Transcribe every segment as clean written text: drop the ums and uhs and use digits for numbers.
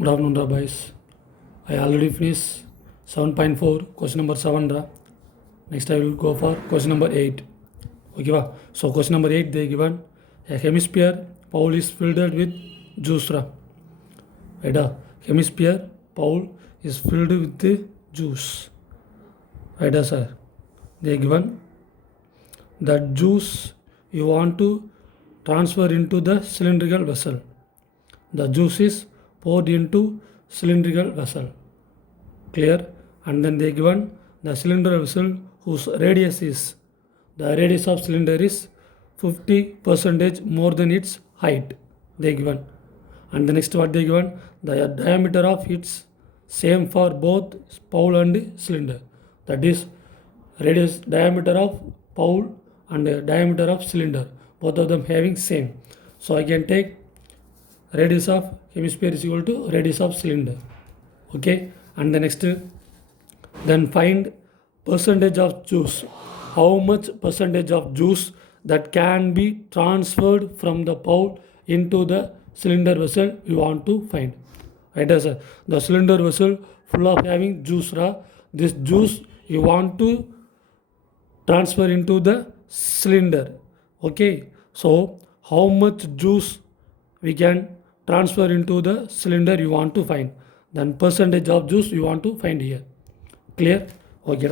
Good afternoon, boys. I already finished 7.4, question number 7. Next, I will go for question number 8. Okay, va? So, question number 8, they given a hemisphere bowl is filled with juice. Right? Hemisphere bowl is filled with the juice. Right, sir? They given that juice you want to transfer into the cylindrical vessel. The juice is poured into cylindrical vessel. Clear? And then they given the cylindrical vessel whose radius is, the radius of cylinder is 50% more than its height. They given. And the next what they given, the diameter of its same for both bowl and cylinder. That is radius, diameter of bowl and diameter of cylinder, both of them having same. So I can take radius of hemisphere is equal to radius of cylinder. Okay, and the next, then find percentage of juice. How much percentage of juice that can be transferred from the bowl into the cylinder vessel you want to find. Right, sir? The cylinder vessel full of having juice. This juice you want to transfer into the cylinder. Okay, so how much juice we can transfer into the cylinder you want to find, then percentage of juice you want to find here. Clear? Okay,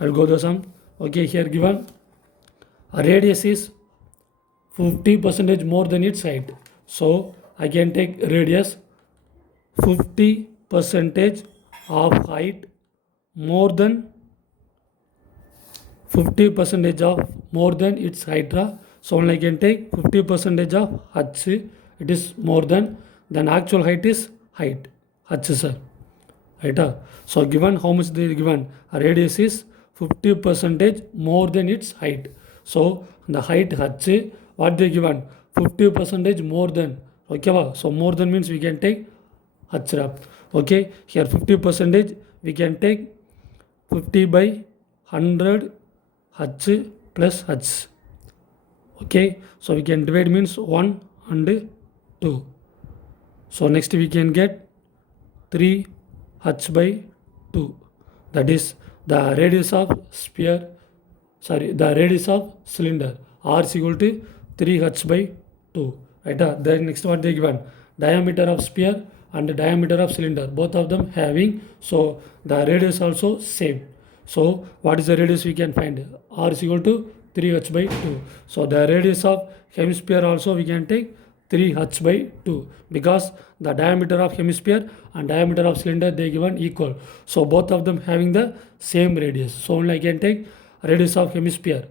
I'll go the sum. Okay, here given a radius is 50% more than its height, so I can take radius 50% of height more than 50% of more than its height. So only I can take 50% of h, it is more than actual height is height h, sir. Right? So given how much they given, a radius is 50% more than its height. So the height h, what they given, 50% more than. Okay, so more than means we can take h. Okay, here 50% we can take 50 by 100 h plus h. Okay, so we can divide means 1 and 2. So next we can get 3 h by 2. That is the radius of sphere, the radius of cylinder r is equal to 3 h by 2. Right? Then next what they given, diameter of sphere and the diameter of cylinder, both of them having, so the radius also same. So what is the radius we can find? R is equal to 3h by 2. So the radius of hemisphere also we can take 3h by 2, because the diameter of hemisphere and diameter of cylinder they given equal. So both of them having the same radius. So only I can take radius of hemisphere.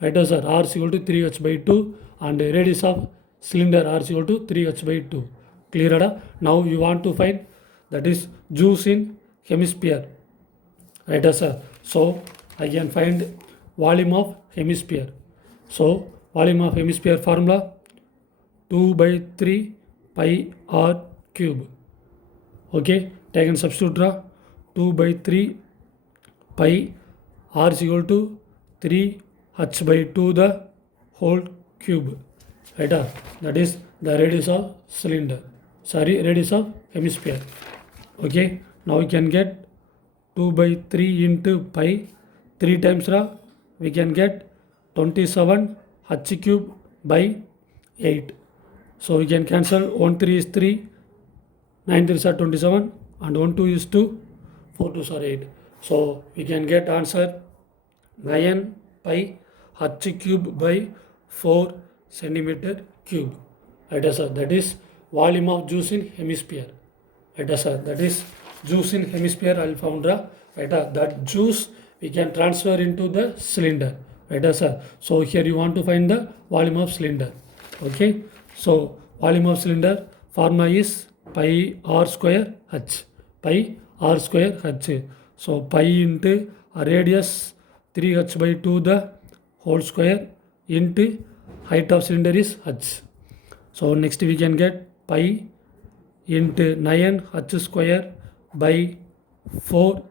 Right, sir? R is equal to 3h by 2 and radius of cylinder R is equal to 3h by 2. Clear? Now you want to find, that is juice in hemisphere. Right, sir? So I can find volume of hemisphere. So volume of hemisphere formula 2 by 3 pi r cube. Okay, take and substitute. 2 by 3 pi r is equal to 3 h by 2 the whole cube. Right? That is the radius of cylinder. Radius of hemisphere. Okay, now we can get 2 by 3 into pi, 3 times we can get 27 h cube by 8. So we can cancel 1 3 is 3, 9 3 are 27 and 1 2 is 2, 4 2 are 8. So we can get answer 9 pi h cube by 4 centimeter cube. Right, sir? That is volume of juice in hemisphere. Right, sir? That is juice in hemisphere I found. Right, that juice we can transfer into the cylinder. Right, sir? So here you want to find the volume of cylinder. Okay, so volume of cylinder formula is pi r square h. Pi r square h. So pi into a radius 3h by 2 the whole square into height of cylinder is h. So next we can get pi into 9 h square by 4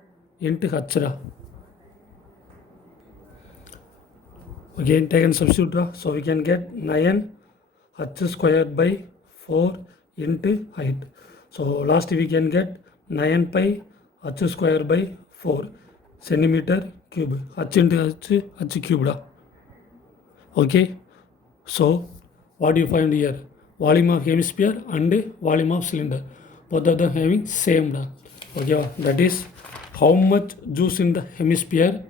into h. Again take and substitute. So we can get 9 h square by 4 into height. So last we can get 9 pi h square by 4 centimeter cube. H into h cube. Okay. So what do you find here? Volume of hemisphere and volume of cylinder. Both of them having same. Okay. That is how much juice in the hemisphere.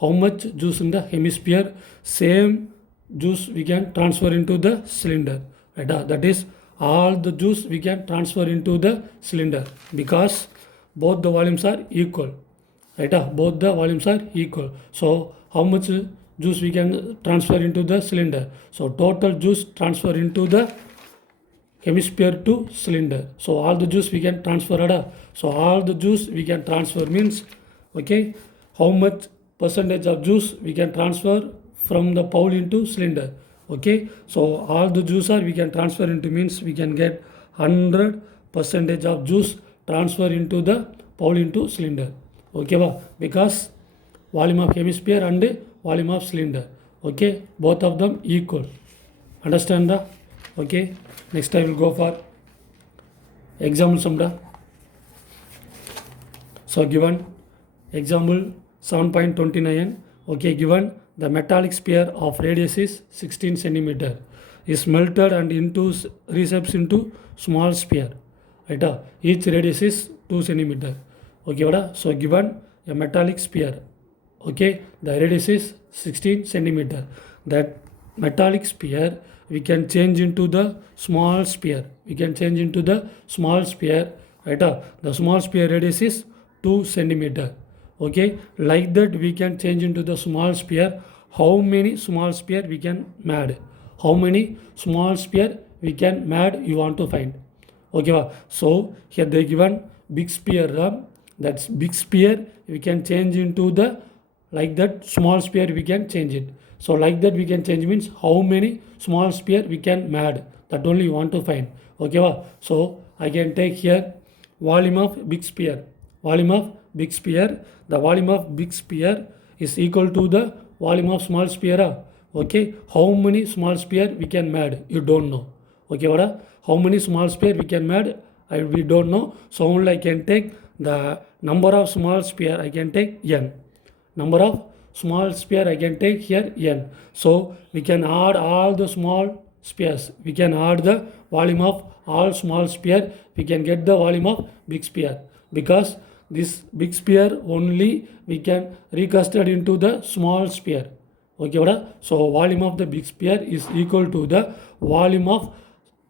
How much juice in the hemisphere. Same juice we can transfer into the cylinder. Right? That is all the juice we can transfer into the cylinder because both the volumes are equal. Right? Both the volumes are equal. So how much juice we can transfer into the cylinder? So total juice transfer into the hemisphere to cylinder. So all the juice we can transfer. So all the juice we can transfer means, okay, how much percentage of juice we can transfer from the bowl into cylinder. Okay, so all the juice are we can transfer into means we can get 100% of juice transfer into the bowl into cylinder. Okay, because volume of hemisphere and volume of cylinder. Okay, both of them equal. Understand the? Okay, next I will go for example sum. So given example 7.29. Okay, given the metallic sphere of radius is 16 centimeter is melted and into reshapes into small sphere. Right? Each radius is 2 centimeter. Okay, so given a metallic sphere. Okay, the radius is 16 centimeter. That metallic sphere we can change into the small sphere. We can change into the small sphere. Right? The small sphere radius is 2 centimeter. Okay, like that we can change into the small sphere. How many small sphere we can made? How many small sphere we can made? You want to find. Okay, so here they given big sphere. That's big sphere we can change into the like that small sphere we can change it. So like that we can change means how many small sphere we can made. That only you want to find. Okay, so I can take here volume of big sphere. Volume of big sphere. The volume of big sphere is equal to the volume of small sphere. Okay, how many small sphere we can made? You don't know. Okay, what? How many small sphere we can made? We don't know. So only I can take the number of small sphere. I can take n. Number of small sphere I can take here n. So we can add all the small spheres. We can add the volume of all small sphere. We can get the volume of big sphere because this big sphere only we can recasted into the small sphere. Okay, what? So volume of the big sphere is equal to the volume of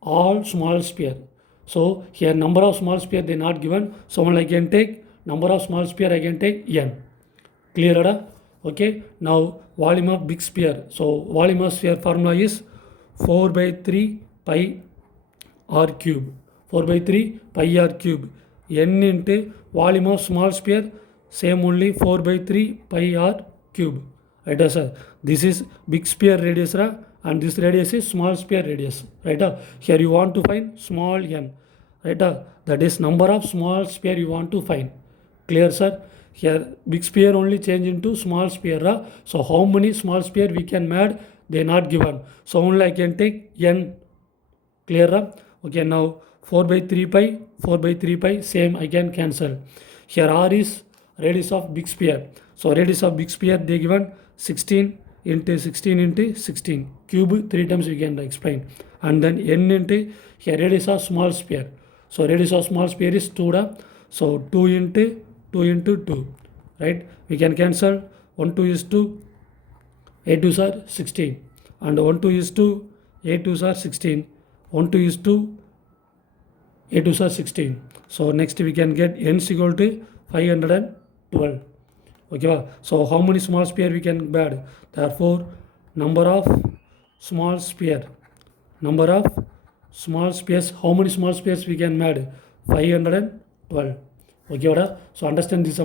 all small sphere. So here number of small sphere they not given. So only I can take number of small sphere I can take n. Clear? Okay. Now volume of big sphere. So volume of sphere formula is 4 by 3 pi r cube. 4 by 3 pi r cube. N into volume of small sphere same only 4 by 3 pi r cube. Right, sir? This is big sphere radius and this radius is small sphere radius. Right? Here you want to find small n. Right? That is number of small sphere you want to find. Clear, sir? Here big sphere only change into small sphere. So how many small sphere we can made? They not given. So only I can take n. Clear? Okay, now 4 by 3 pi same I can cancel. Here r is radius of big sphere. So radius of big sphere they given 16 into 16 into 16 cube 3 times we can explain. And then n into here radius of small sphere. So radius of small sphere is 2. So 2 into 2, right? We can cancel 1 2 is 2, 8 2s are 16 and 1 2 is 2, 8 2s are 16, 1 2 is 2, 8 2s are 16. So next we can get n is equal to 512. Okay, so how many small sphere we can add? Therefore number of small sphere, number of small space, how many small space we can add? 512. Okay, so understand this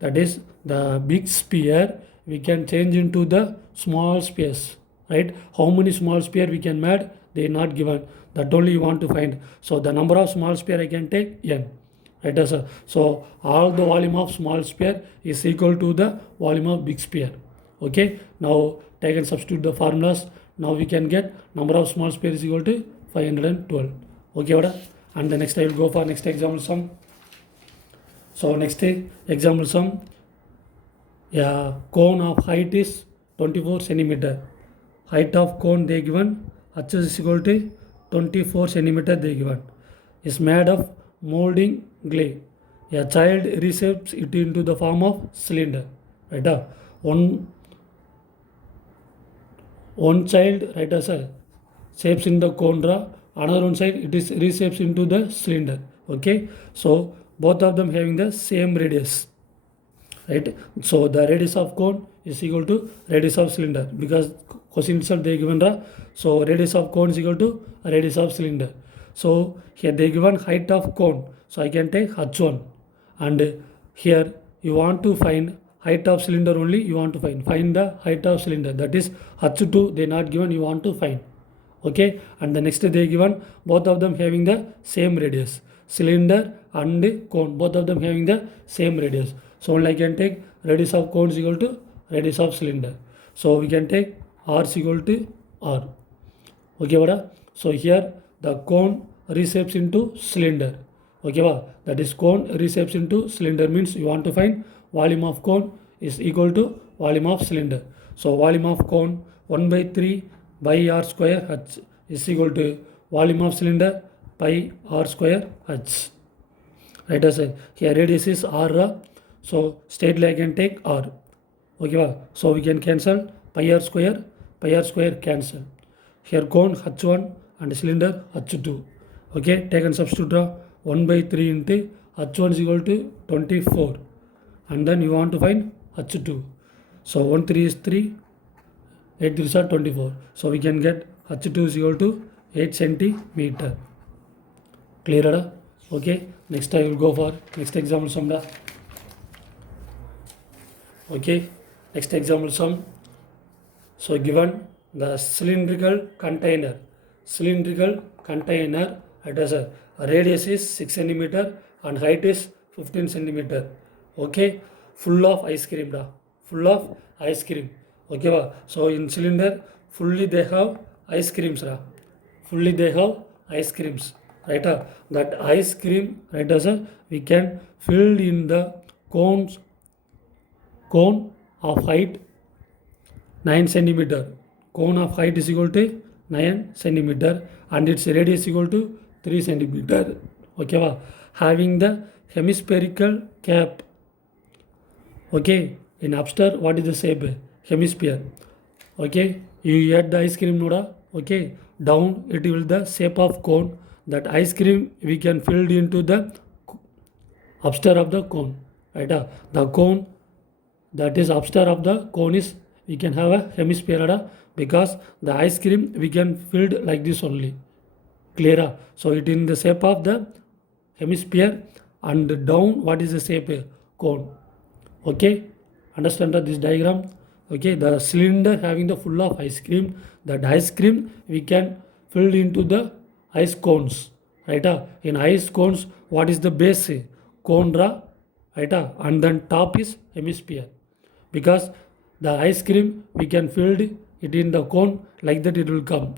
that is the big sphere we can change into the small space, right? How many small sphere we can add? They not given. That only you want to find. So the number of small sphere I can take n. Right, sir? So all the volume of small sphere is equal to the volume of big sphere. Okay, now take and substitute the formulas. Now we can get number of small sphere is equal to 512. Okay, And the next I will go for next example sum. So next example sum, a cone of height is 24 centimeter. Height of cone they given, h is equal to 24 centimeter they given. Is made of molding clay. A child receives it into the form of cylinder. Right? One child, right, sir, shapes in the cone, another one side it is reshapes into the cylinder. Okay, so both of them having the same radius, right? So the radius of cone is equal to radius of cylinder, because question itself they given so radius of cone is equal to radius of cylinder. So here they given height of cone, so I can take h1, and here you want to find height of cylinder only, you want to find the height of cylinder, that is h2 they not given, you want to find. Okay, and the next they given both of them having the same radius, cylinder and cone, both of them having the same radius. So only I can take radius of cone is equal to radius of cylinder. So we can take r is equal to r. Okay, vada? So here the cone reshapes into cylinder. Okay, va? That is cone reshapes into cylinder means you want to find volume of cone is equal to volume of cylinder. So volume of cone 1 by 3 by r square h is equal to volume of cylinder pi r square h. Right, as here radius is r, so straightly I can take r. Okay, va? So we can cancel pi r square cancel. Here cone h1 and cylinder h2. Okay, take and substitute 1 by 3 into h1 is equal to 24, and then you want to find h2. So 1 3 is 3, 8 3s are 24. So we can get h2 is equal to 8 centimeter. Clear? Okay, next I will go for next example sum. Okay, next example sum. So given the cylindrical container it has a radius is 6 centimeter and height is 15 centimeter. Okay, full of ice cream, full of ice cream. Okay, va? So in cylinder fully they have ice creams, fully they have ice creams, right? That ice cream, right, we can fill in the cone of height 9 centimeter. Cone of height is equal to 9 centimeter and its radius equal to 3 centimeter. Okay, va? Having the hemispherical cap. Okay, in upstairs what is the shape? Hemisphere. Okay, you add the ice cream, noda. Okay, down it will the shape of cone. That ice cream we can fill into the upstairs of the cone, right? The cone that is upstairs of the cone is we can have a hemisphere, because the ice cream we can filled like this only. Clear? So it in the shape of the hemisphere, and down what is the shape? Cone. Okay, understand this diagram? Okay, the cylinder having the full of ice cream, that ice cream we can fill into the ice cones, right? In ice cones what is the base? Cone, right? And then top is hemisphere, because the ice cream we can fill it in the cone, like that it will come.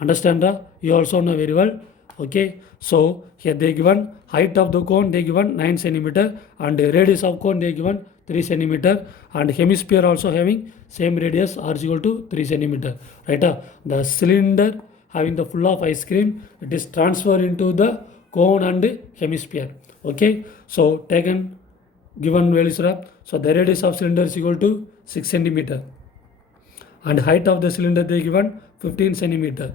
Understand? You also know very well. Okay, so here they given height of the cone they given 9 centimeter and radius of cone they given 3 centimeter, and hemisphere also having same radius r is equal to 3 centimeter, right? The cylinder having the full of ice cream, it is transferred into the cone and hemisphere. Okay, so taken given values, so the radius of cylinder is equal to 6 centimeter and height of the cylinder they given 15 centimeter.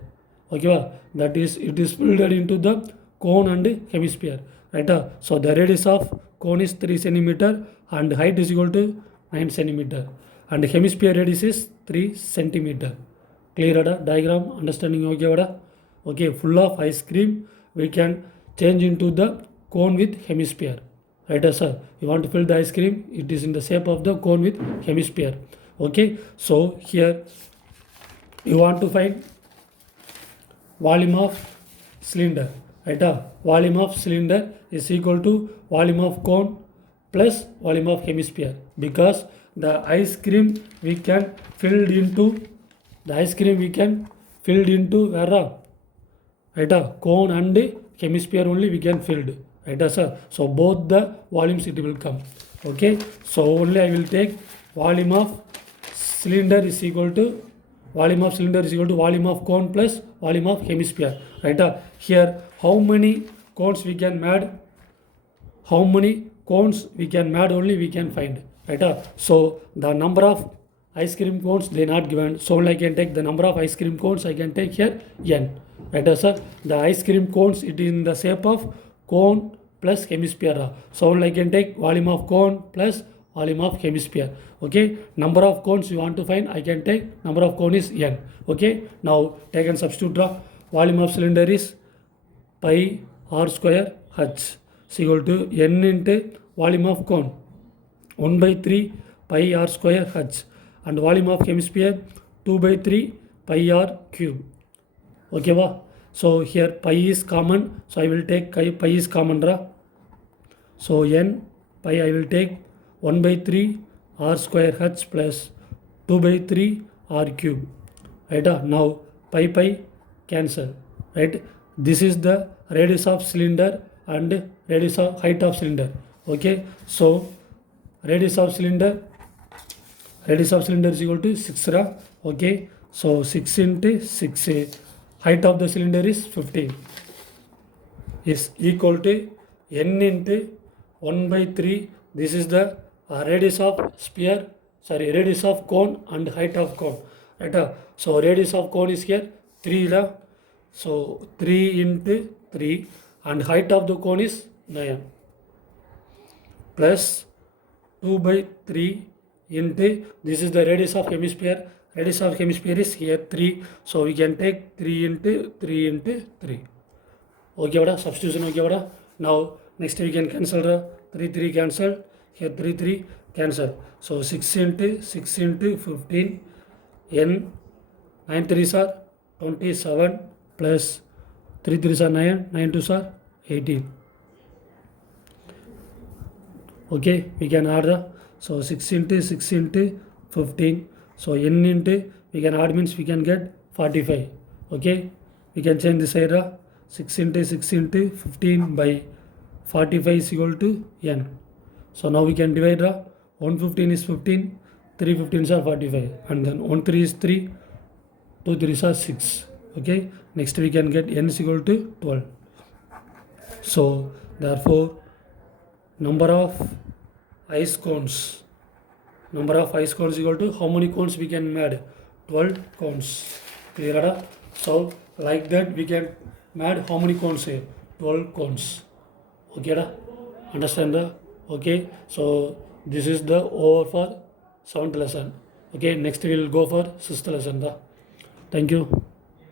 Okay, that is it is filled into the cone and hemisphere, right? So the radius of cone is 3 centimeter and height is equal to 9 centimeter and hemisphere radius is 3 centimeter. Clear? Diagram understanding? Okay, okay, full of ice cream we can change into the cone with hemisphere, right, sir? You want to fill the ice cream, it is in the shape of the cone with hemisphere. Okay, so here you want to find volume of cylinder, right? Volume of cylinder is equal to volume of cone plus volume of hemisphere, because the ice cream we can filled into where, right? Cone and hemisphere only we can filled, right sir? So both the volumes it will come. Okay, so only I will take volume of cylinder is equal to volume of cylinder is equal to volume of cone plus volume of hemisphere, right? Here how many cones we can add, how many cones we can add only we can find, right? So the number of ice cream cones they not given, so only I can take the number of ice cream cones I can take here n, right sir? The ice cream cones it is in the shape of cone plus hemisphere, so only I can take volume of cone plus volume of hemisphere. Okay, number of cones you want to find, I can take number of cone is n. Okay, now take and substitute draw. Volume of cylinder is pi r square h is equal to n into volume of cone 1 by 3 pi r square h, and volume of hemisphere 2 by 3 pi r cube. Okay va? So here pi is common, so I will take pi is common draw. So n pi I will take 1 by 3 r square h plus 2 by 3 r cube, right? Now pi cancel, right? This is the radius of cylinder and radius of height of cylinder. Okay, so radius of cylinder is equal to 6 ra. Okay, so 6 into 6, height of the cylinder is 15, is equal to n into 1 by 3. This is the radius of sphere, sorry, radius of cone and height of cone, right? So radius of cone is here 3 la, so 3 into 3, and height of the cone is 9 plus 2 by 3 into, this is the radius of hemisphere. Radius of hemisphere is here 3, so we can take 3 into 3 into 3. Okay vada, substitution okay vada. Now next we can cancel the 3 cancel, here 3 cancel, so 6 into 15, n 9 3s are 27 plus 3 3s are 9, 9 2s are 18. Okay, we can add the, so 6 into 15, so n into we can add means we can get 45. Okay, we can change this side, 6 into 15 by 45 is equal to n. So now we can divide, 115 is 15, 3 15s are 45, and then 1 3 is 3, 2 3s are 6. Okay, next we can get n is equal to 12. So therefore number of ice cones is equal to how many cones we can add, 12 cones. Clear? So like that we can add how many cones here, 12 cones. Okay, understand? Okay, so this is the over for 7th lesson. Okay, next we will go for 6th lesson. Thank you.